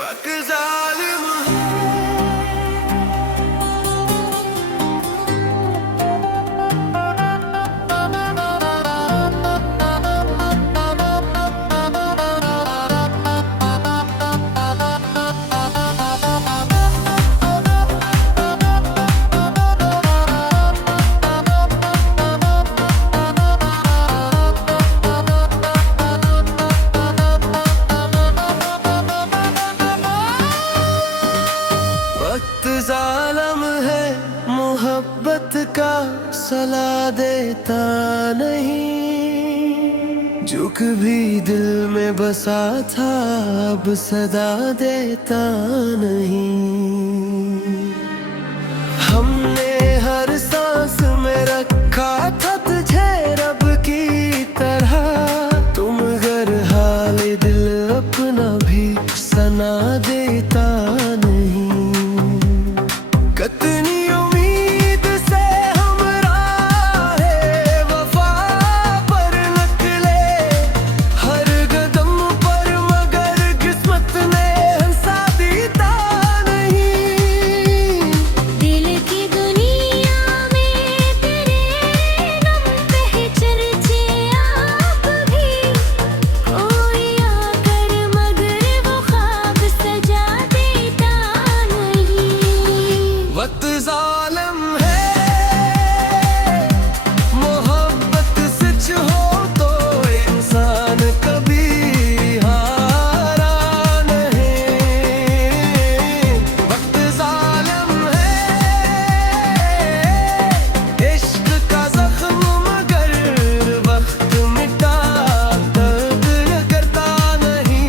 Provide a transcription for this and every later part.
वक्त जालिम है। वक्त जालिम है, मोहब्बत का सला देता नहीं। जो कभी दिल में बसा था अब सदा देता नहीं। हमने हर सांस में रखा था तुझे रब की तरह। तुम अगर हाल दिल अपना भी सना देता नहीं। कितनी उम्मीद से हम राहे वफा पर निकले, हर कदम पर मगर किस्मत ने हंसा देता नहीं। दिल की दुनिया में तेरे नाम पे चर्चे आप भी। कोई आकर मगर वो ख्वाब सजा देता नहीं। वक्त जालिम है, मोहब्बत सच हो तो इंसान कभी हारा नहीं। वक्त जालिम है, इश्क का जख्म मगर वक्त मिटा दर्द करता नहीं।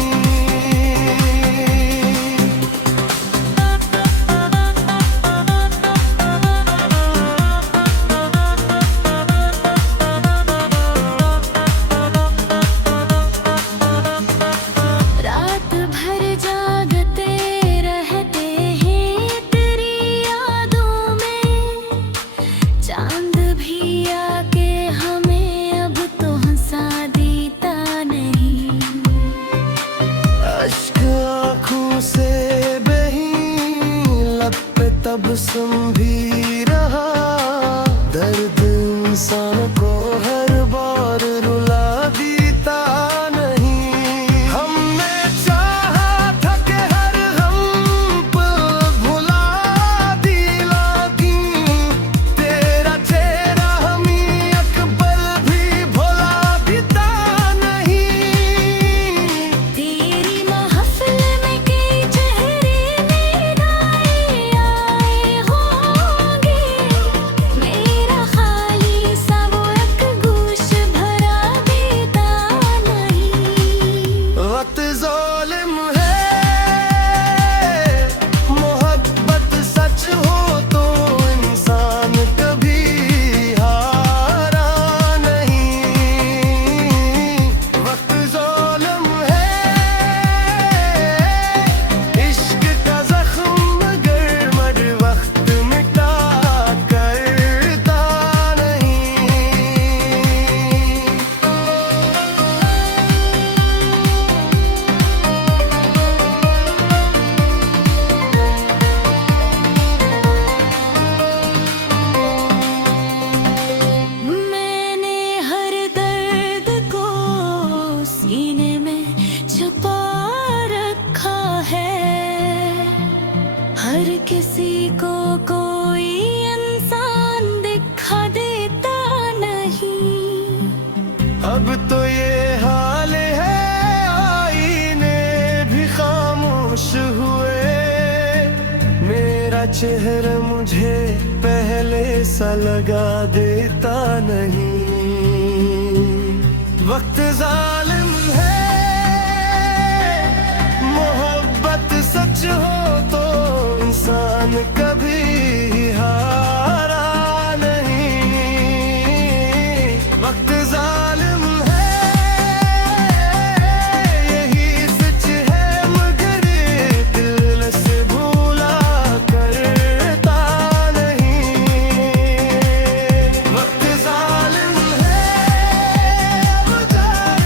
रात भर जागते रहते हैं तेरी यादों में। चांद भी आके हमें अब तो हंसा देता नहीं। अश्क आँखों से बही लब पे तबस्सुम भी रहा। दर्द इंसान को हर बार रुला देता नहीं। हमने चाहा था कि हर गम पल भुला दिला दी। तेरा चेहरा हमें एक पल भी भुला देता नहीं। तेरी महफिल में कई चेहरे मेरा आए होंगे। मेरा खाली सा वो एक गोश भरा देता नहीं। वक्त जालिम है, मोहब्बत सच हो तो इंसान कभी हारा नहीं। वक्त जालिम है, इश्क का जख्म मगर वक्त मिटा करता नहीं। मैंने हर दर्द को सीने में छुपा रखा है। हर किसी को कोई इंसान दिखा देता नहीं। अब तो ये हाल है, आईने भी खामोश हुए। मेरा चेहरा मुझे पहले सा लगा देता नहीं। वक्त जालिम है, मोहब्बत सच हो तो इंसान कभी हारा नहीं। वक्त जालिम है, यही सच है मगर दिल से भूला करता नहीं। वक्त जालिम है, गुज़र